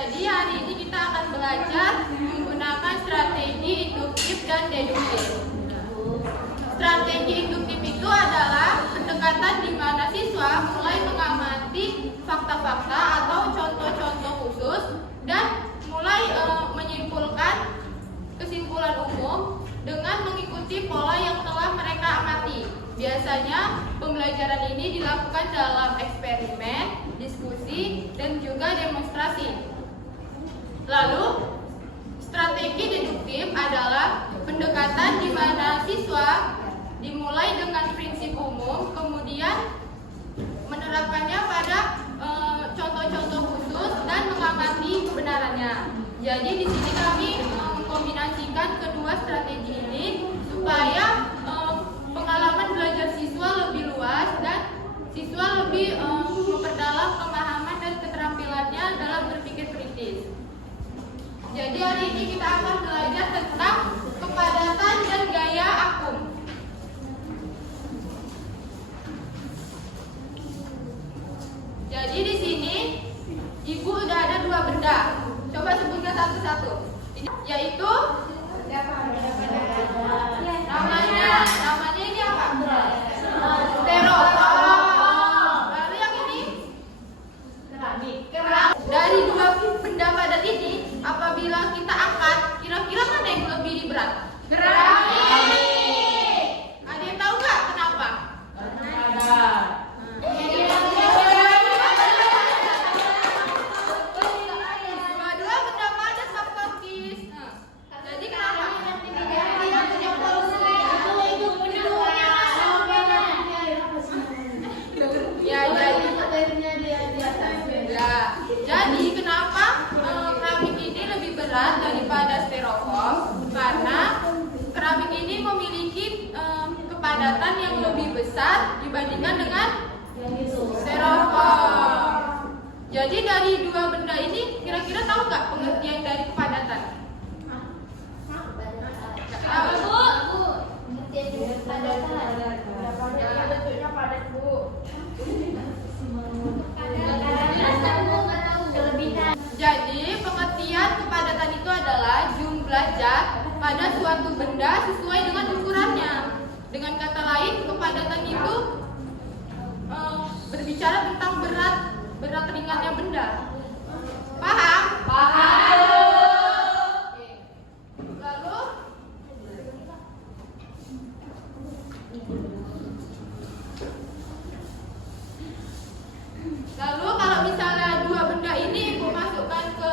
Jadi hari ini kita akan belajar menggunakan strategi induktif dan deduktif. Strategi induktif itu adalah pendekatan di mana siswa mulai mengamati fakta-fakta atau contoh-contoh khusus dan mulai menyimpulkan kesimpulan umum dengan mengikuti pola yang telah mereka amati. Biasanya pembelajaran ini dilakukan dalam eksperimen, diskusi, dan juga demonstrasi. Lalu, strategi deduktif adalah pendekatan di mana siswa dimulai dengan prinsip umum, kemudian menerapkannya pada contoh-contoh khusus dan mengamati kebenarannya. Jadi di sini kami mengkombinasikan kedua strategi ini supaya pengalaman belajar siswa lebih luas dan siswa lebih memperdalam pemahaman dan keterampilannya dalam berpikir kritis. Jadi hari ini kita akan belajar tentang kepadatan dan gaya akum. Jadi di sini Ibu udah ada dua benda. Coba sebutkan satu-satu. Yaitu namanya ini apa? Styrofoam. Lalu yang ini? Keramik. Dari dua benda padat ini, apabila kita angkat, kira-kira mana yang lebih berat? Keramik. Ada yang tahu nggak kenapa? Dua-dua benda padat subtopis. Jadi kenapa? Jadi kenapa keramik ini lebih berat daripada styrofoam? Karena keramik ini memiliki kepadatan yang lebih besar dibandingkan dengan styrofoam. Jadi dari dua benda ini kira-kira tahu nggak pengertian dari kepadatan? Bentuknya padat, Bu. Jadi pengertian kepadatan itu adalah jumlah zat pada suatu benda sesuai dengan ukurannya. Dengan kata lain, kepadatan itu berbicara tentang berat ringannya benda. Paham? Paham. Lalu kalau misalnya dua benda ini Ibu masukkan ke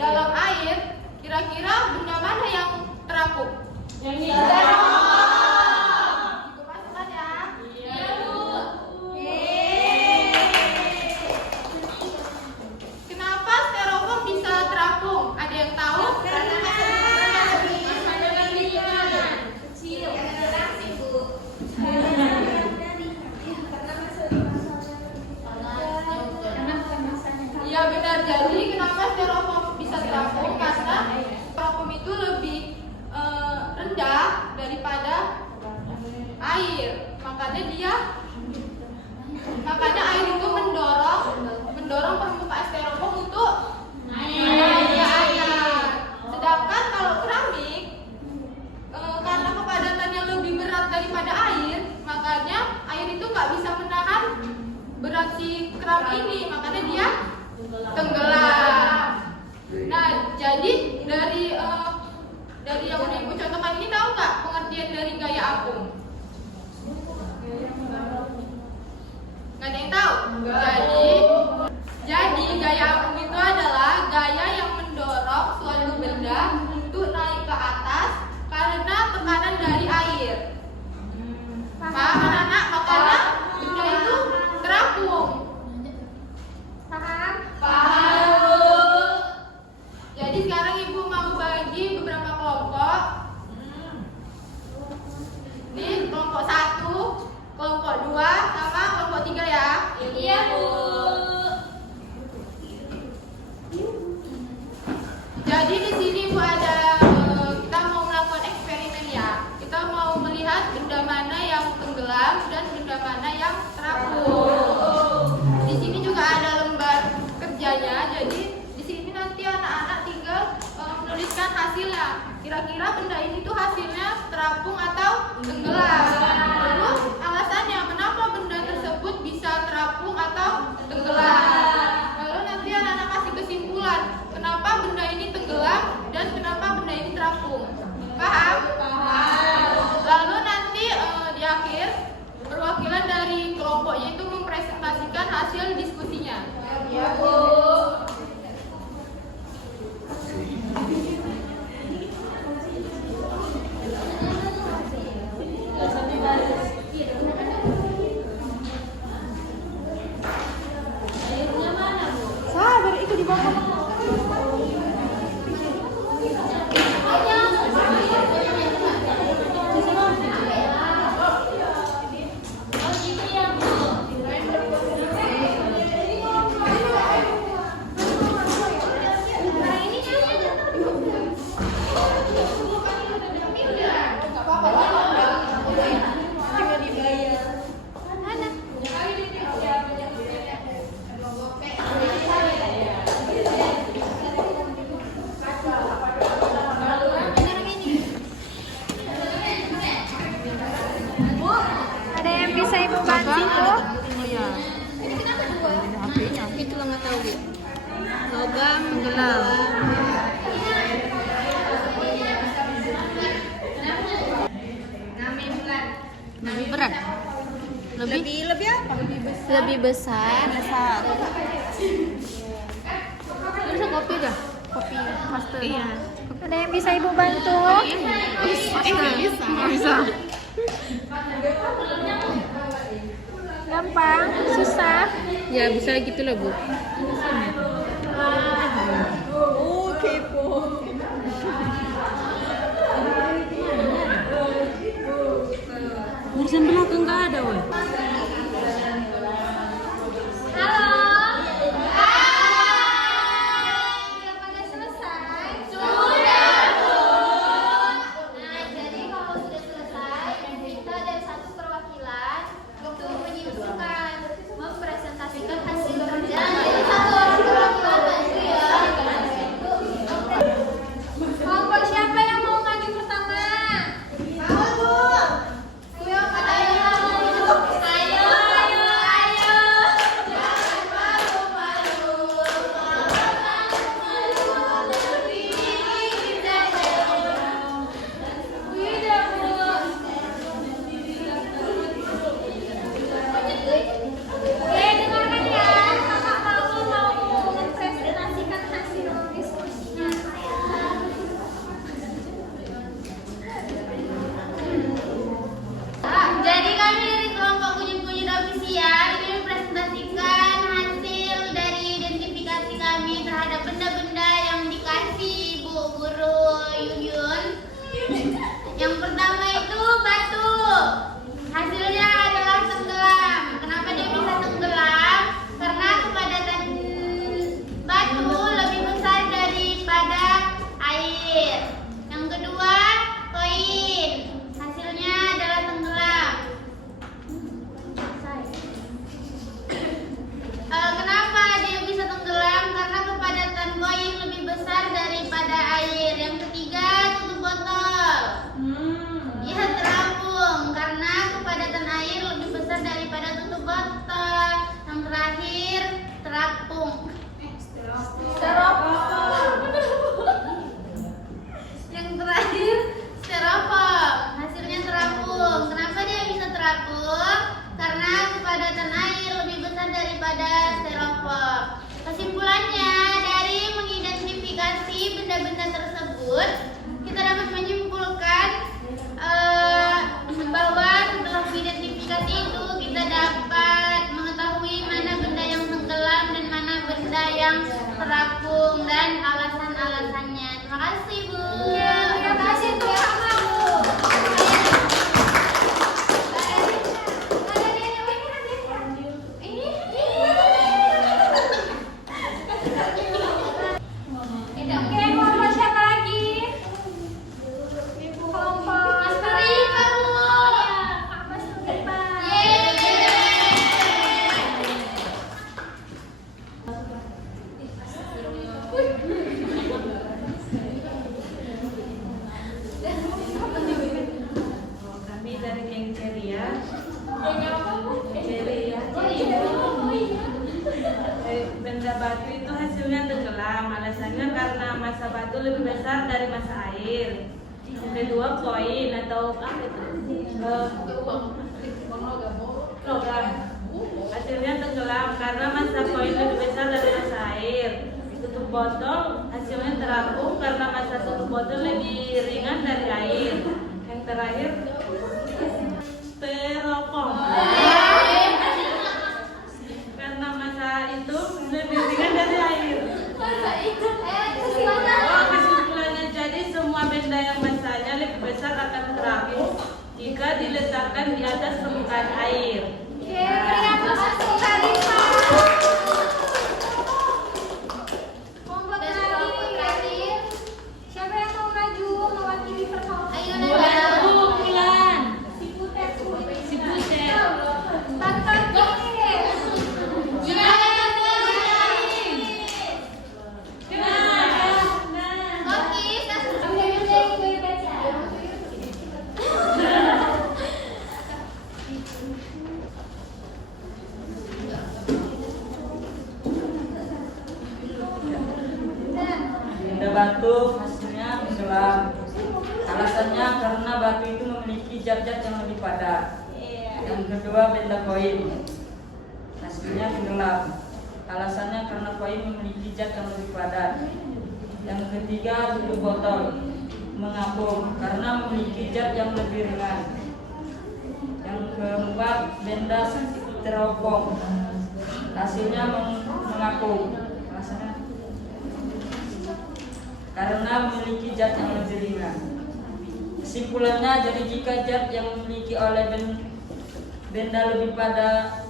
dalam air, kira-kira benda mana yang terapung? Yang ini. Ibu masukkan ya. Iya, Bu. Kenapa styrofoam bisa terapung? Ada yang tahu? Karena kecil. Iya benar, jadi kenapa styrofoam bisa terapung? Karena styrofoam itu lebih rendah daripada air. Makanya air itu mendorong permukaan styrofoam untuk naik. Sedangkan kalau keramik, karena kepadatannya lebih berat daripada air, makanya air itu nggak bisa menahan berat si keramik ini, makanya dia tenggelam. Nah, jadi dari yang udah Ibu contohkan ini, tahu nggak pengertian dari gaya akum? Nggak ada yang tahu? Jadi gaya akum itu adalah gaya yang mendorong suatu benda untuk naik ke atas karena tekanan dari air. Paham anak-anak? Makanya benda itu terapung. Paham? Paham. Jadi sekarang Ibu mau bagi beberapa kelompok. Ini kelompok 1, kelompok 2, sama kelompok 3 ya. Iya, Bu. Jadi di sini Bu ada kita mau melakukan eksperimen ya. Kita mau melihat benda mana yang tenggelam dan benda mana yang terapung. Di sini juga ada lembar kerjanya. Jadi di sini nanti anak-anak tinggal menuliskan hasilnya. Kira-kira benda ini tuh hasilnya terapung atau tenggelam. Lalu alasannya kenapa benda tersebut bisa terapung atau tenggelam. Lalu nanti anak-anak kasih kesimpulan kenapa benda ini tenggelam dan kenapa benda ini terapung. Paham? Paham. Lalu nanti di akhir perwakilan dari kelompoknya itu mempresentasikan hasil diskusinya. Ya, Bu. Sabar, ikut di bawah. Ada yang bisa Ibu bantu? Iya. Ini kenapa dua? HP-nya. Itu lah nggak tahu gitu. Logam tenggelam. Lebih berat. Lebih apa? Lebih besar. Bisa kopi dah. Kopi master. Iya. Ada yang bisa Ibu bantu? Nggak bisa. Gampang? Susah? Ya bisa gitu lah, Bu. Oh, kepo. Urusan belakang nggak ada, woy. Jadi kami dari kelompok kunyit-kunyit ofisial ingin mempresentasikan hasil dari identifikasi kami terhadap benda-benda yang dikasih Bu Guru Yuyun. Yang pertama itu batu. Hasilnya adalah tenggelam. Kenapa dia bisa tenggelam? Karena kepadatan batu lebih besar daripada air. Yang kedua, koin. Hasilnya adalah tenggelam. Kenapa dia bisa tenggelam? Karena kepadatan koin lebih besar daripada air. Yang ketiga, tutup botol. Dia terapung karena kepadatan air lebih besar daripada tutup botol. Yang terakhir, terapung. Yang terakhir, styrofoam. Hasilnya terapung. Kenapa dia bisa terapung? Karena kepadatan air lebih besar daripada styrofoam. Kesimpulannya, dari mengidentifikasi benda-benda tersebut, kita dapat menyimpulkan bahwa setelah mengidentifikasi itu kita dapat mengetahui mana benda yang tenggelam dan mana benda yang terapung dan alasan-alasannya. Terima kasih, Bu. Terima kasih untuk kamu. Oke, kelompok siapa lagi? Kelompok Mas Peri, kamu. Kak Mas Nurifah. Yeay. itu hasilnya tenggelam. Alasannya karena massa batu lebih besar dari massa air. Yang kedua koin atau apa itu? Logam. Hasilnya tenggelam karena massa koin lebih besar dari massa air. Tutup botol hasilnya terapung karena massa tutup botol lebih ringan dari air. Yang terakhir styrofoam. Karena massa itu lebih ringan dari air. Oh, kesimpulannya jadi semua benda yang massanya lebih besar akan terapung jika diletakkan di atas permukaan air. Oke, berikan tepuk tangan Rifa. Monggo Dan kelompok terakhir. siapa yang mau maju mewakili permohonan? Ayo Nada. Bulan. Si Butet. Si Butet. Tonton ini. Benda batu hasilnya tenggelam. Alasannya karena batu itu memiliki zat-zat yang lebih padat. Yang kedua benda koin hasilnya tenggelam. Alasannya karena koin memiliki zat yang lebih padat. Yang ketiga tutup botol mengapung karena memiliki zat yang lebih ringan. Yang keempat benda styrofoam hasilnya mengapung. Alasannya karena memiliki zat yang lebih ringan. Kesimpulannya, jadi jika zat yang memiliki oleh benda lebih padat,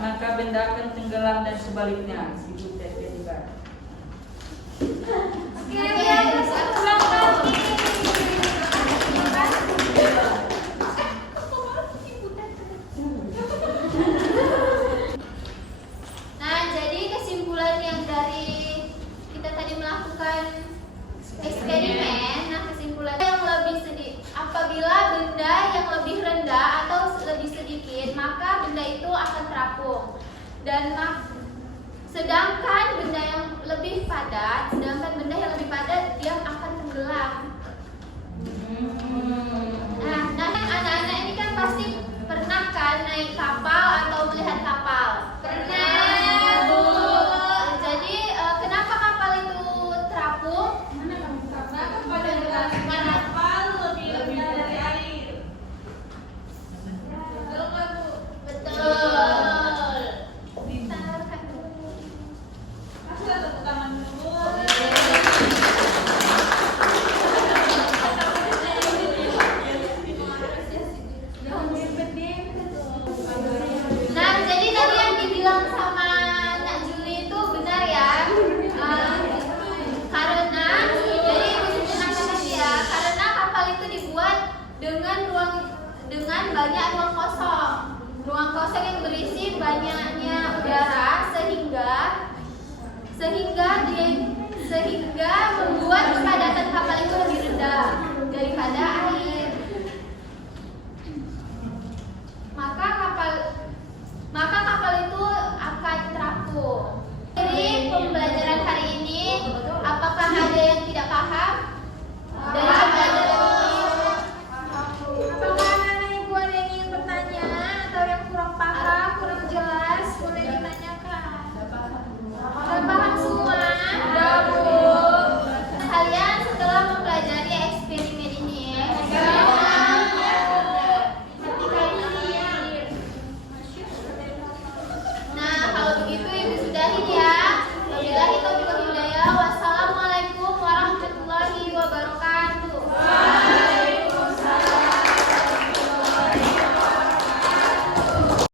maka benda akan tenggelam dan sebaliknya. Oke, berikan kesimpulan lagi. Nah, jadi kesimpulan yang dari kita tadi melakukan eksperimen, nah kesimpulannya yang lebih sedikit, apabila benda yang lebih rendah atau lebih sedikit, maka benda itu akan terapung. Dan sedangkan benda yang lebih padat, dia akan tenggelam. Nah, anak-anak ini kan pasti pernah kan naik kapal atau melihat kapal? Pernah, Bu. Jadi kenapa kapal itu terapung? Karena kapal lebih rendah dari air. Betul nggak, Bu? Betul. Ditandarkan dulu. Kasih tepuk tangan dulu. Nah, jadi tadi yang dibilang sama Nak Juli itu benar ya. Karena jadi kesimpulannya ya, karena kapal itu dibuat dengan banyak ruang kosong. Ruang kosong yang berisi banyaknya udara sehingga membuat kepadatan kapal itu lebih rendah daripada air. Maka kapal itu akan terapung. Jadi pembelajaran hari ini, apakah ada yang tidak paham dari pembelajaran ini? Apakah anak-anak ibu ada yang ingin bertanya atau yang kurang paham, kurang jelas, boleh ditanyakan. Sudah paham semua? Sudah, Bu. Kalian setelah mempelajari